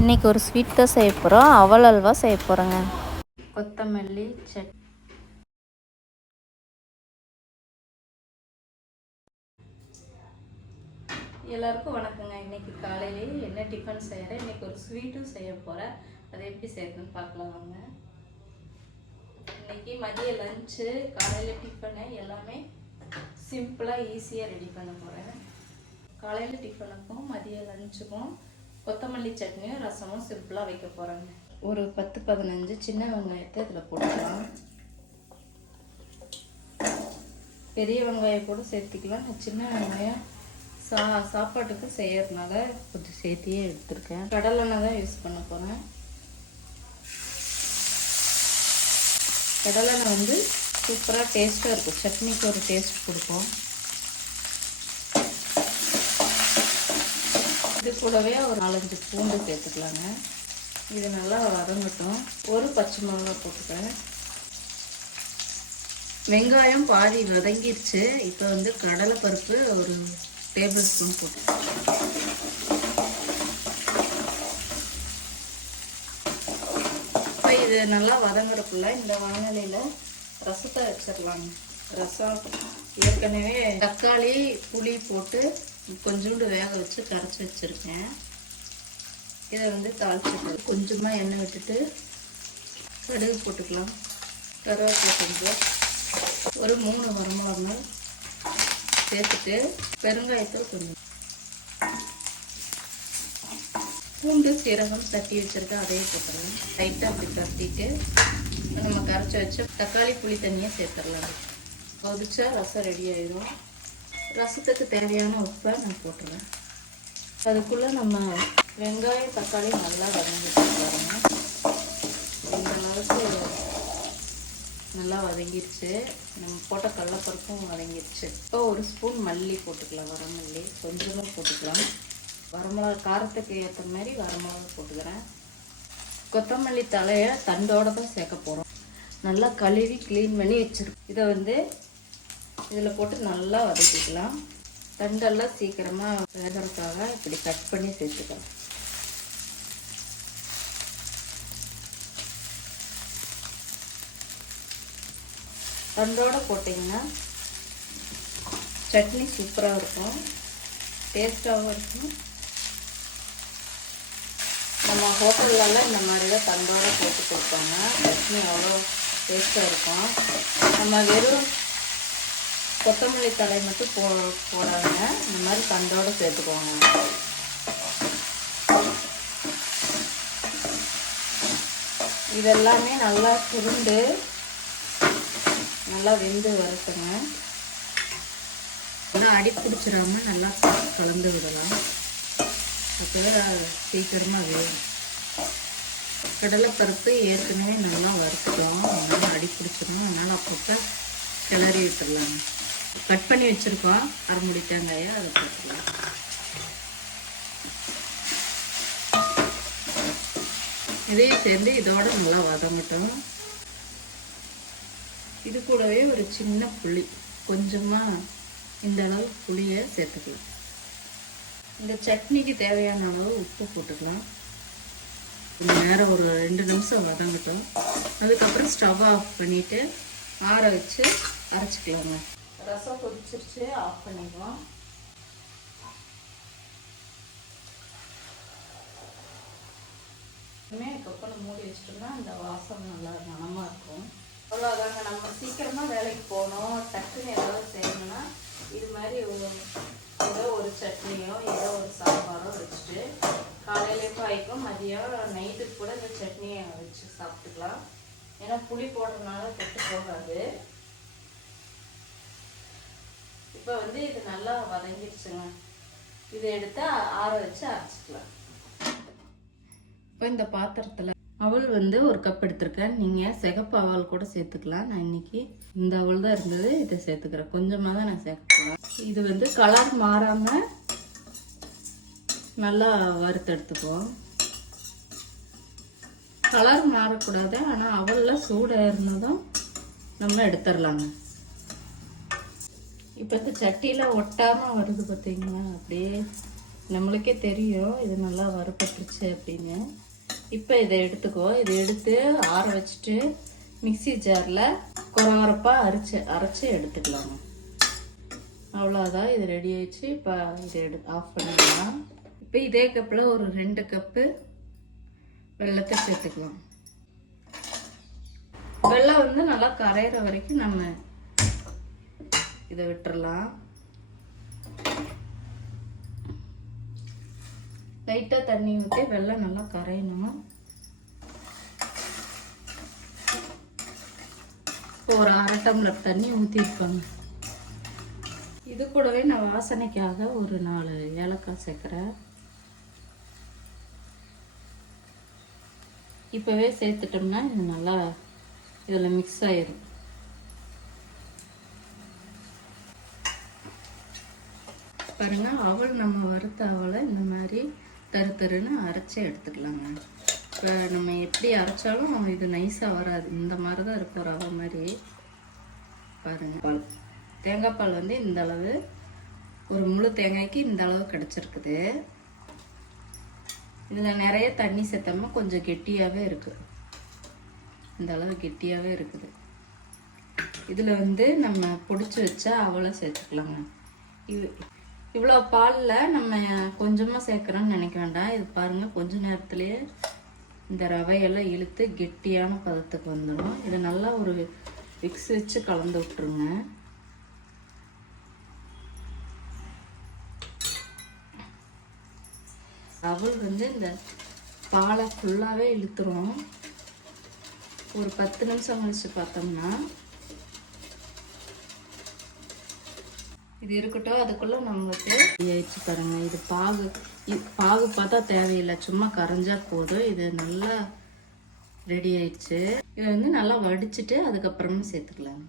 இன்றைக்கி ஒரு ஸ்வீட் தான் செய்ய போகிறோம். அவல் அல்வா செய்ய போகிறோங்க. கொத்தமல்லி சட்னி. எல்லாருக்கும் வணக்கங்க. இன்றைக்கி காலையிலேயே என்ன டிஃபன் செய்கிறேன், இன்றைக்கி ஒரு ஸ்வீட்டும் செய்ய போகிறேன். அதை எப்படி செய்யறதுன்னு பார்க்கலாம் வாங்க. இன்றைக்கி மதிய லஞ்சு, காலையில் டிஃபனு எல்லாமே சிம்பிளாக ஈஸியாக ரெடி பண்ண போகிறேன். காலையில் டிஃபனுக்கும் மதிய லஞ்சுக்கும் கொத்தமல்லி சட்னியும் ரசமும் சிம்பிளாக வைக்க போகிறேங்க. ஒரு 10-15 சின்ன வெங்காயத்தை இதில் போட்டுக்கலாம். பெரிய வெங்காயம் கூட சேர்த்துக்கலாம். நான் சின்ன வெங்காயம் சாப்பாட்டுக்கு செய்யறதுனால கொஞ்சம் சேர்த்தியே எடுத்துருக்கேன். கடலெண்ணெய் தான் யூஸ் பண்ண போகிறேன். கடலெண்ணெய் வந்து சூப்பராக டேஸ்ட்டாக இருக்கும். சட்னிக்கு ஒரு டேஸ்ட் கொடுக்கும். இது கூடவே ஒரு 4-5 பூண்டு சேர்த்துக்கலாங்க. இது நல்லா வதங்கட்டும். ஒரு பச்சை மிளகாய் போட்டுக்கிறேன். வெங்காயம் பாதி வதங்கிடுச்சு. இப்போ வந்து கடலைப்பருப்பு ஒரு டேபிள் ஸ்பூன் போட்டு இப்போ இது நல்லா வதங்குறதுக்குள்ள இந்த வானலியில் ரசத்தை வச்சிடலாங்க. ரசம் ஏற்கனவே தக்காளி புளி போட்டு கொஞ்சோண்டு வேக வச்சு கரைச்சி வச்சுருக்கேன். இதை வந்து தாளிச்சுட்டு கொஞ்சமாக எண்ணெய் விட்டுட்டு கடுகு போட்டுக்கலாம். கருவேப்பிலை கொஞ்சம், ஒரு 3 வரமிளகாய் சேர்த்துட்டு பெருங்காயத்தூள் கொஞ்சம், பூண்டு சீரகம் தட்டி வச்சுருக்கேன், அதையே போட்டுருவேன். லைட்டாக அப்படி தட்டிட்டு நம்ம கரைச்சி வச்சு தக்காளி புளி தண்ணியை சேர்த்துடலாம். கொதிச்சா ரசம் ரெடி ஆயிடும். ரசத்துக்கு தேவையான உப்பை நான் போட்டுருவேன். அதுக்குள்ளே நம்ம வெங்காயம் தக்காளி நல்லா வதங்கிட்டு பாருங்க. இந்த அளவுக்கு நல்லா வதங்கிடுச்சு. நம்ம போட்ட கடலைப்பருப்பும் வதங்கிடுச்சு. இப்போ ஒரு ஸ்பூன் மல்லி போட்டுக்கலாம். வரமல்லி கொஞ்சமாக போட்டுக்கலாம். வரமிளகா காரத்துக்கு ஏற்ற மாதிரி வரமிளகா போட்டுக்கிறேன். கொத்தமல்லி தலையை தண்டோடு தான் சேர்க்க போகிறோம். நல்லா கழுவி க்ளீன் பண்ணி வச்சுருக்கோம். இதை வந்து இதில் போட்டு நல்லா வதக்கிக்கலாம். தண்டெல்லாம் சீக்கிரமாக வேகிறதுக்காக இப்படி கட் பண்ணி சேர்த்துக்கலாம். தண்டோடு போட்டிங்கன்னா சட்னி சூப்பராக இருக்கும், டேஸ்ட்டாகவும் இருக்கும். நம்ம ஹோட்டல்லலாம் இந்த மாதிரி தான் தண்டோடு போட்டு கொடுப்பாங்க. சட்னி அவ்வளோ டேஸ்ட்டாக இருக்கும். நம்ம வெறும் கொத்தமல்லி தலை மட்டும் போடாங்க, இந்த மாதிரி தண்டோடு சேர்த்துக்குவாங்க. இதெல்லாமே நல்லா சுருண்டு நல்லா வெந்து வரட்டுங்க. நல்லா அடி பிடிச்சிடாம நல்லா கலந்து விடலாம். அப்போ சீக்கிரமாக வேகும். கடலைப்பருப்பு ஏற்கனவே நல்லா வறுத்துட்டோம், நல்லா அடி பிடிச்சிடும். அதனால் அப்பப்போ கிளறி விட்டுடலாங்க. கட் பண்ணி வச்சுருக்கோம் அரைமுடி தேங்காயை, அதை போட்டுக்கலாம். இதையும் சேர்ந்து இதோட நல்லா வதங்கட்டும். இது கூடவே ஒரு சின்ன புளி, கொஞ்சமாக இந்த அளவு புளியை சேர்த்துக்கலாம். இந்த சட்னிக்கு தேவையான அளவு உப்பு போட்டுக்கலாம். கொஞ்சம் நேரம் ஒரு 2 நிமிஷம் வதங்கட்டும். அதுக்கப்புறம் ஸ்டவ் ஆஃப் பண்ணிவிட்டு ஆற வச்சு அரைச்சிக்கலாங்க. ரசம் கொதிச்சிருச்சு, ஆஃப் பண்ணிக்கலாம். அதுக்கப்புறம் மூடி வச்சுட்டோம்னா இந்த வாசம் நல்லா மனமாக இருக்கும். அவ்வளோதாங்க. நம்ம சீக்கிரமாக வேலைக்கு போகணும், டக்குன்னு ஏதாவது செய்யணும்னா இது மாதிரி ஏதோ ஒரு சட்னியோ ஏதோ ஒரு சாம்பாரோ வச்சுட்டு காலையிலேயும் ஆயிக்கும், மதியம் நைட்டுக்கு கூட இந்த சட்னியை வச்சு சாப்பிட்டுக்கலாம். ஏன்னா புளி போடுறதுனால கெட்டு போகாது. இப்போ வந்து இது நல்லா வதங்கிடுச்சுங்க. இதை எடுத்து ஆற வச்சு அரைச்சிக்கலாம். இப்போ இந்த பாத்திரத்தில் அவல் வந்து ஒரு கப் எடுத்துருக்கேன். நீங்கள் சிகப்பு அவல் கூட சேர்த்துக்கலாம். நான் இன்னைக்கு இந்த அவல் தான் இருந்தது, இதை சேர்த்துக்கிறேன். கொஞ்சமாக தான் நான் சேர்த்துக்கலாம். இது வந்து கலர் மாறாமல் நல்லா வறுத்து எடுத்துக்குவோம். கலர் மாறக்கூடாது, ஆனால் அவலில் சூடாக இருந்ததும் நம்ம எடுத்துடலாங்க. இப்போ இந்த சட்டியில் ஒட்டாமல் வருது பார்த்தீங்களா, அப்படியே நம்மளுக்கே தெரியும் இது நல்லா வறுபட்டுருச்சு அப்படின்னு. இப்போ இதை எடுத்துக்கோ. இதை எடுத்து ஆற வச்சுட்டு மிக்ஸி ஜாரில் குறவரப்பாக அரைச்சி எடுத்துக்கலாங்க. அவ்வளோதான், இது ரெடி ஆயிடுச்சு. இப்போ இதை ஆஃப் பண்ணிடலாம். இப்போ இதே கப்பில் ஒரு 2 கப்பு வெல்லத்தை சேர்த்துக்கலாம். வெல்லம் வந்து நல்லா கரையிற வரைக்கும் நம்ம இதை விட்டுறலாம். லைட்டாக தண்ணி ஊற்றி வெல்லம் நல்லா கரையணும். ஒரு 1/2 டம்ளர் தண்ணி ஊற்றிருப்பாங்க. இது கூடவே நான் வாசனைக்காக ஒரு 4 ஏலக்காய் சேர்க்குறேன். இப்போவே சேர்த்துட்டோம்னா இது நல்லா இதில் மிக்ஸ் ஆயிடும். பாருங்க, அவல் நம்ம வறுத்த அவலை இந்த மாதிரி தருன்னு அரைச்சி எடுத்துக்கலாங்க. இப்போ நம்ம எப்படி அரைச்சாலும் இது நைஸாக வராது. இந்த மாதிரி தான் இருக்கும் ரவை மாதிரி. பாருங்க, பால் தேங்காய் பால் வந்து இந்த அளவு, ஒரு முழு தேங்காய்க்கு இந்த அளவு கிடச்சிருக்குது. இதில் நிறைய தண்ணி சேர்த்தோம்னா கொஞ்சம் கெட்டியாகவே இருக்குது. இந்த அளவு கெட்டியாகவே இருக்குது. இதில் வந்து நம்ம பொடிச்சு வச்சா அவளை சேர்த்துக்கலாங்க. இவ்வளோ பாலில் நம்ம கொஞ்சமாக சேர்க்குறோன்னு நினைக்க வேண்டாம். இது பாருங்கள், கொஞ்ச நேரத்துலேயே இந்த ரவையெல்லாம் இழுத்து கெட்டியான பதத்துக்கு வந்துடும். இதை நல்லா ஒரு மிக்ஸ் வச்சு கலந்து விட்டுருங்க. அவல் வந்து இந்த பாலை ஃபுல்லாகவே இழுத்துரும். ஒரு 10 நிமிஷம் கழிச்சு பார்த்தோம்னா இது இருக்கட்டும். அதுக்குள்ளே நம்மளுக்கு ஆயிடுச்சு பாருங்கள். இது பாகு பார்த்தா தேவையில்லை, சும்மா கரைஞ்சா போதும். இது நல்லா ரெடி ஆயிடுச்சு. இதை வந்து நல்லா வடிச்சிட்டு அதுக்கப்புறமா சேர்த்துக்கலாம்.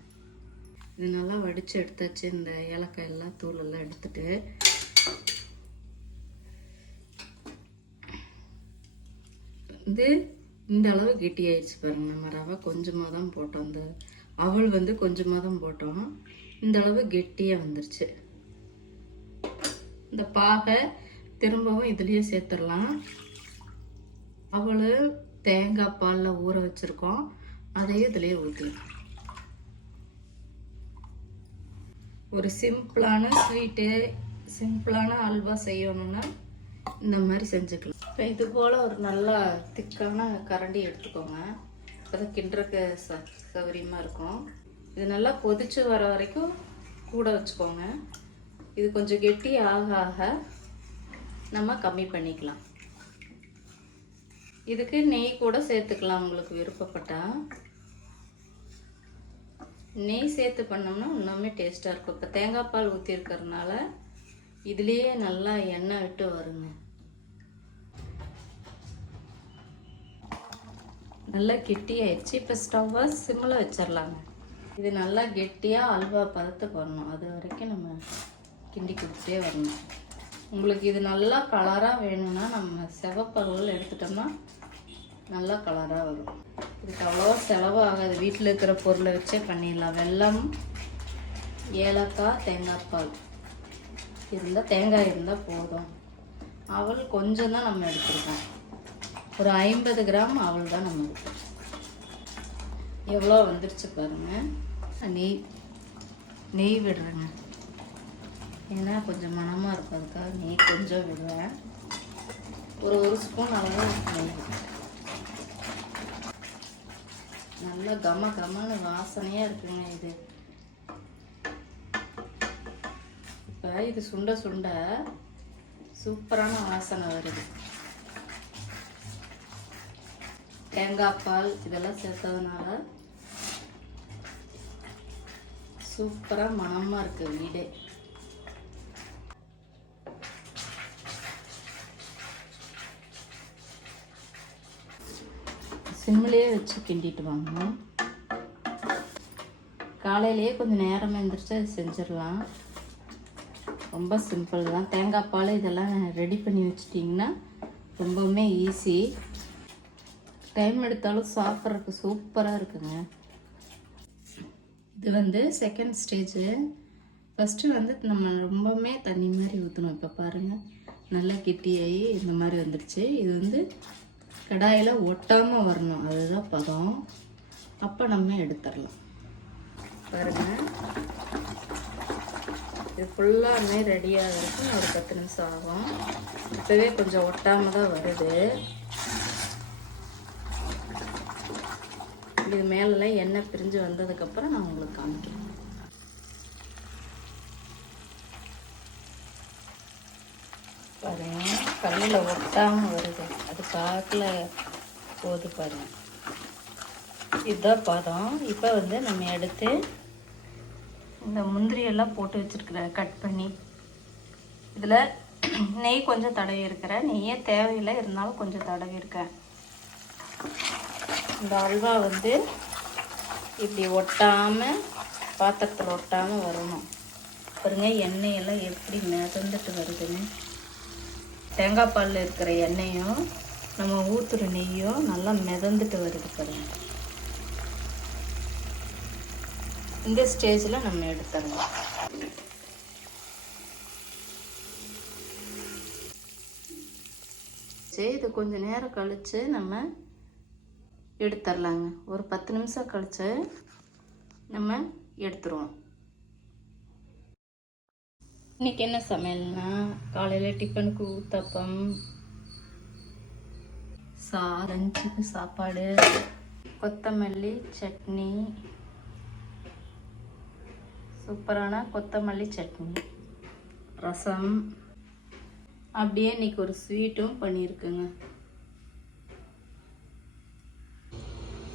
இது நல்லா வடித்து எடுத்தாச்சு. இந்த ஏலக்காய் எல்லாம் தூள் எல்லாம் எடுத்துட்டு இது இந்த அளவு கெட்டி ஆயிடுச்சு பாருங்க. நம்ம ரவை கொஞ்சமாக தான் போட்டோம், அந்த அவல் வந்து கொஞ்சமாக தான் போட்டோம். இந்த அளவு கெட்டியாக வந்துருச்சு. இந்த பாகை திரும்பவும் இதுலேயே சேர்த்துடலாம். அவள் தேங்காய் பாலில் ஊற வச்சுருக்கோம், அதையும் இதுலேயே ஊற்றிடலாம். ஒரு சிம்பிளான ஸ்வீட்டு, சிம்பிளான அல்வா செய்யணும்னா இந்த மாதிரி செஞ்சுக்கலாம். இப்போ இது போல் ஒரு நல்லா திக்கான கரண்டி எடுத்துக்கோங்க. இப்போ தான் கிண்டுறக்கு சௌகரியமாக இருக்கும். இது நல்லா கொதிச்சு வர வரைக்கும் கூட வச்சுக்கோங்க. இது கொஞ்சம் கெட்டி ஆக ஆக நம்ம கம்மி பண்ணிக்கலாம். இதுக்கு நெய் கூட சேர்த்துக்கலாம் உங்களுக்கு விருப்பப்பட்டால். நெய் சேர்த்து பண்ணோம்னா இன்னுமே டேஸ்ட்டாக இருக்கும். இப்போ தேங்காய் பால் ஊற்றிருக்கிறதுனால இதுலேயே நல்லா எண்ணெய் விட்டு வருங்க. நல்லா கெட்டி ஆயிடுச்சு. இப்போ ஸ்டவ்வை சிம்மில் வச்சிடலாங்க. இது நல்லா கெட்டியாக அல்வா பதத்துக்கு வரணும். அது வரைக்கும் நம்ம கிண்டி கொடுத்துட்டே வரணும். உங்களுக்கு இது நல்லா கலராக வேணும்னா நம்ம சிவப்பல்வல் எடுத்துட்டோம்னா நல்லா கலராக வரும். இதுக்கு அவ்வளோவா செலவு ஆகாது. வீட்டில் இருக்கிற பொருளை வச்சே பண்ணிடலாம். வெல்லம், ஏலக்காய், தேங்காய் பால் இருந்தால், தேங்காய் இருந்தால் போதும். அவல் கொஞ்சம் தான் நம்ம எடுத்துருக்கோம். ஒரு 50 கிராம் அவல் தான் நம்ம எடுத்துருக்கோம். எவ்வளோ வந்துருச்சு பாருங்கள். நெய் விடுறேங்க, ஏன்னா கொஞ்சம் மணமாக இருக்கும். அதுக்காக நெய் கொஞ்சம் விடுவேன். ஒரு ஸ்பூன் அளவு நெய். நல்லா கமன்னு வாசனையாக இருக்குங்க இது. இப்போ இது சுண்ட சுண்ட சூப்பரான வாசனை வருது. தேங்காய் பால் இதெல்லாம் சேர்த்ததுனால சூப்பராக மணமாக இருக்குது வீடே. சிம்மிலேயே வச்சு கிண்டிட்டு வாங்க. காலையிலேயே கொஞ்சம் நேரமாக எழுந்திரிச்சு அது செஞ்சிடலாம். ரொம்ப சிம்பிள் தான். தேங்காய் பால் இதெல்லாம் ரெடி பண்ணி வச்சிட்டிங்கன்னா ரொம்பவுமே ஈஸி. டைம் எடுத்தாலும் சாப்பிட்றதுக்கு சூப்பராக இருக்குங்க. இது வந்து செகண்ட் ஸ்டேஜு. ஃபஸ்ட்டு வந்து நம்ம ரொம்பவுமே தண்ணி மாதிரி ஊற்றணும். இப்போ பாருங்கள், நல்லா கெட்டியாகி இந்த மாதிரி வந்துடுச்சு. இது வந்து கடாயில் ஒட்டாமல் வரணும், அதுதான் பதம். அப்போ நம்ம எடுத்துடலாம். பாருங்கள், இது ஃபுல்லாமே ரெடியாக இருக்கும். ஒரு 10 நிமிஷம் ஆகும். இப்போவே கொஞ்சம் ஒட்டாமல் தான் வருது. இது மேலே எண்ணெய் பிரிஞ்சு வந்ததுக்கப்புறம் நான் உங்களுக்கு காமிக்கிறேன். பாருங்க, கல்லில் ஒட்டாமல் வருது. அது பார்க்கல போது பாருங்க. இதுதான் பதம். இப்போ வந்து நம்ம எடுத்து இந்த முந்திரியெல்லாம் போட்டு வச்சுருக்கிற கட் பண்ணி இதில் நெய் கொஞ்சம் தடவி இருக்கிறேன். நெய்யே தேவையில்லை, இருந்தாலும் கொஞ்சம் தடவி இருக்கேன். இந்த அல்வா வந்து இப்படி ஒட்டாமல், பாத்திரத்தில் ஒட்டாமல் வரணும். பாருங்க, எண்ணெயெல்லாம் எப்படி மிதந்துட்டு வருதுன்னு. தேங்காய் பாலில் இருக்கிற எண்ணெயும் நம்ம ஊற்றுற நெய்யும் நல்லா மிதந்துட்டு வருது பாருங்க. இந்த ஸ்டேஜில் நம்ம எடுத்துடலாம். சரி, இது கொஞ்சம் நேரம் கழித்து நம்ம எடுத்துடலாங்க. ஒரு 10 நிமிஷம் கழித்து நம்ம எடுத்துருவோம். இன்றைக்கி என்ன சமையல்னா, காலையில் டிஃபனுக்கு ஊத்தப்பம், லஞ்சுக்கு சாப்பாடு, கொத்தமல்லி சட்னி, சூப்பரான கொத்தமல்லி சட்னி, ரசம், அப்படியே இன்றைக்கி ஒரு ஸ்வீட்டும் பண்ணியிருக்குங்க.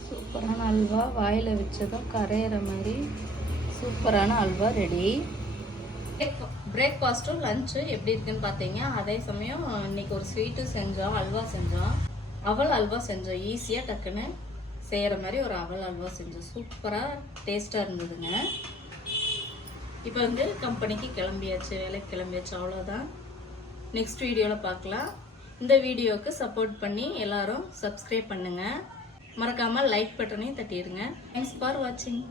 சூப்பரான அல்வா, வாயில் வச்சதும் கரையிற மாதிரி சூப்பரான அல்வா ரெடி. பிரேக்ஃபாஸ்ட்டும் லஞ்சு எப்படி இருக்குன்னு பார்த்தீங்க. அதே சமயம் இன்னைக்கு ஒரு ஸ்வீட்டும் செஞ்சோம், அல்வா செஞ்சோம், அவல் அல்வா செஞ்சோம். ஈஸியாக டக்குன்னு செய்கிற மாதிரி ஒரு அவல் அல்வா செஞ்சோம். சூப்பராக டேஸ்ட்டாக இருந்ததுங்க. இப்போ வந்து கம்பெனிக்கு கிளம்பியாச்சு, வேலைக்கு கிளம்பியாச்சு. அவ்வளோதான். நெக்ஸ்ட் வீடியோவில் பார்க்கலாம். இந்த வீடியோவுக்கு சப்போர்ட் பண்ணி எல்லாரும் சப்ஸ்கிரைப் பண்ணுங்கள். மறக்காமல் லைக் பட்டனையும் தட்டிடுங்க. தேங்க்ஸ் ஃபார் வாட்சிங்.